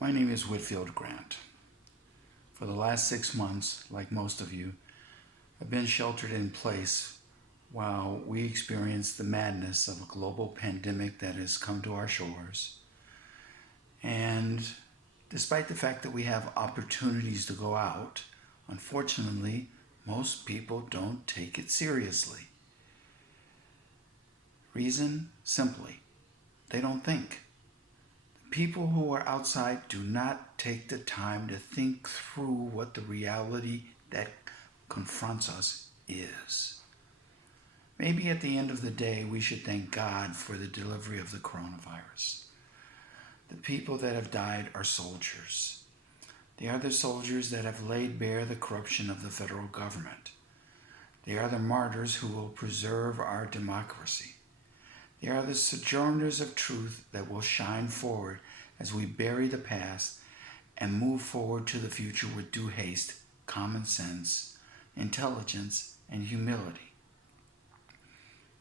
My name is Whitfield Grant. For the last 6 months, like most of you, I've been sheltered in place while we experience the madness of a global pandemic that has come to our shores. And despite the fact that we have opportunities to go out, unfortunately, most people don't take it seriously. Reason? Simply, they don't think. People who are outside do not take the time to think through what the reality that confronts us is. Maybe at the end of the day, we should thank God for the delivery of the coronavirus. The people that have died are soldiers. They are the soldiers that have laid bare the corruption of the federal government. They are the martyrs who will preserve our democracy. They are the sojourners of truth that will shine forward as we bury the past and move forward to the future with due haste, common sense, intelligence, and humility.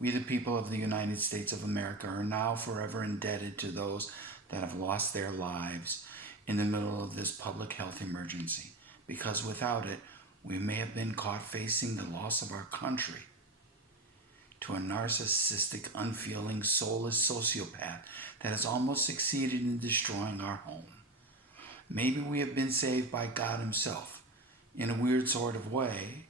We, the people of the United States of America, are now forever indebted to those that have lost their lives in the middle of this public health emergency, because without it, we may have been caught facing the loss of our country to a narcissistic, unfeeling, soulless sociopath that has almost succeeded in destroying our home. Maybe we have been saved by God Himself in a weird sort of way.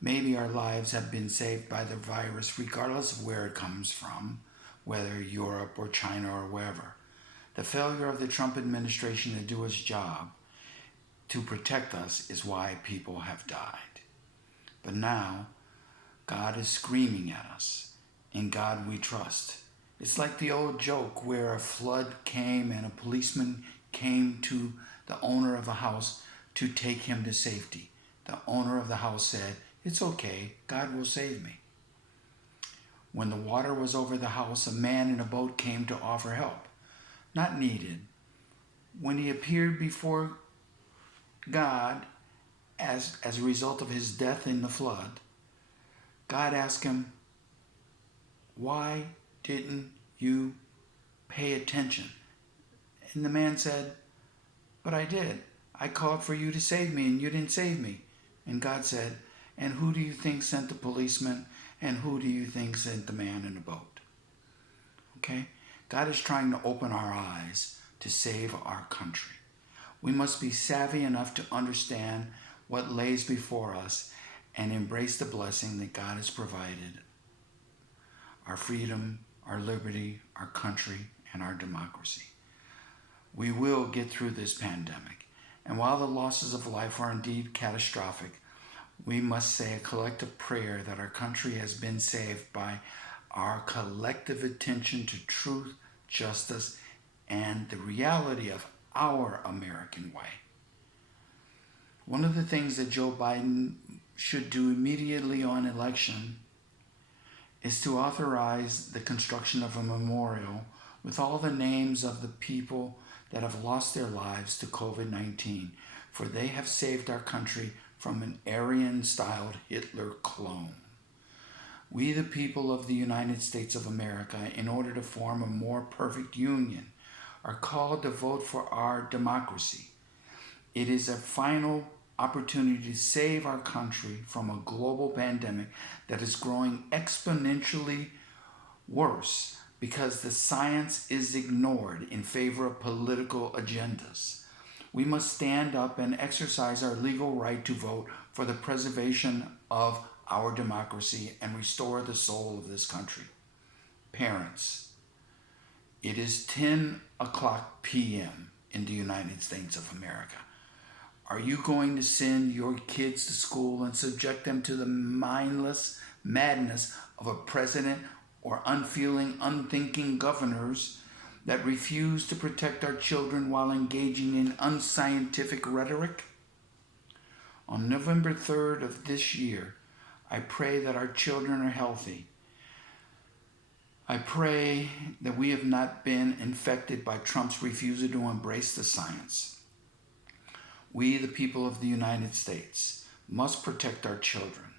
Maybe our lives have been saved by the virus, regardless of where it comes from, whether Europe or China or wherever. The failure of the Trump administration to do its job to protect us is why people have died. But now, God is screaming at us. In God we trust. It's like the old joke where a flood came and a policeman came to the owner of a house to take him to safety. The owner of the house said, "It's okay, God will save me." When the water was over the house, a man in a boat came to offer help. Not needed. When he appeared before God as a result of his death in the flood, God asked him, "Why didn't you pay attention?" And the man said, "But I did. I called for you to save me and you didn't save me." And God said, "And who do you think sent the policeman? And who do you think sent the man in the boat?" Okay? God is trying to open our eyes to save our country. We must be savvy enough to understand what lays before us and embrace the blessing that God has provided: our freedom, our liberty, our country, and our democracy. We will get through this pandemic, and while the losses of life are indeed catastrophic, we must say a collective prayer that our country has been saved by our collective attention to truth, justice, and the reality of our American way. One of the things that Joe Biden should do immediately on election is to authorize the construction of a memorial with all the names of the people that have lost their lives to COVID-19, for they have saved our country from an Aryan-styled Hitler clone. We, the people of the United States of America, in order to form a more perfect union, are called to vote for our democracy. It is a final opportunity to save our country from a global pandemic that is growing exponentially worse because the science is ignored in favor of political agendas. We must stand up and exercise our legal right to vote for the preservation of our democracy and restore the soul of this country. Parents, it is 10 o'clock p.m. in the United States of America. Are you going to send your kids to school and subject them to the mindless madness of a president or unfeeling, unthinking governors that refuse to protect our children while engaging in unscientific rhetoric? On November 3rd of this year, I pray that our children are healthy. I pray that we have not been infected by Trump's refusal to embrace the science. We, the people of the United States, must protect our children.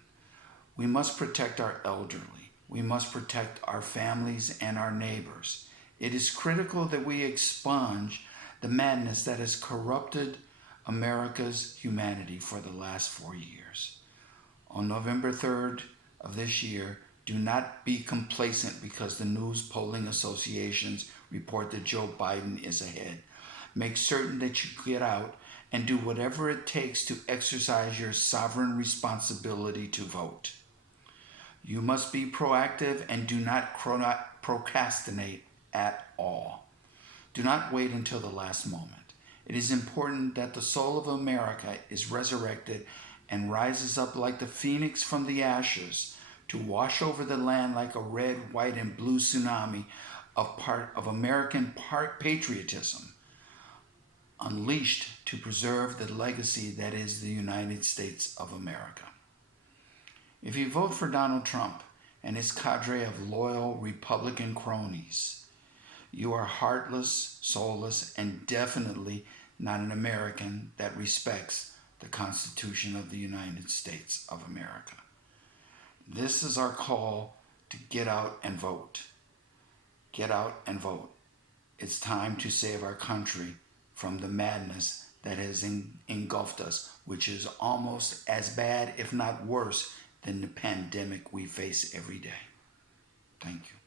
We must protect our elderly. We must protect our families and our neighbors. It is critical that we expunge the madness that has corrupted America's humanity for the last 4 years. On November 3rd of this year, do not be complacent because the news polling associations report that Joe Biden is ahead. Make certain that you get out and do whatever it takes to exercise your sovereign responsibility to vote. You must be proactive and do not procrastinate at all. Do not wait until the last moment. It is important that the soul of America is resurrected and rises up like the phoenix from the ashes to wash over the land like a red, white, and blue tsunami of American patriotism, unleashed to preserve the legacy that is the United States of America. If you vote for Donald Trump and his cadre of loyal Republican cronies, you are heartless, soulless, and definitely not an American that respects the Constitution of the United States of America. This is our call to get out and vote. Get out and vote. It's time to save our country from the madness that has engulfed us, which is almost as bad, if not worse, than the pandemic we face every day. Thank you.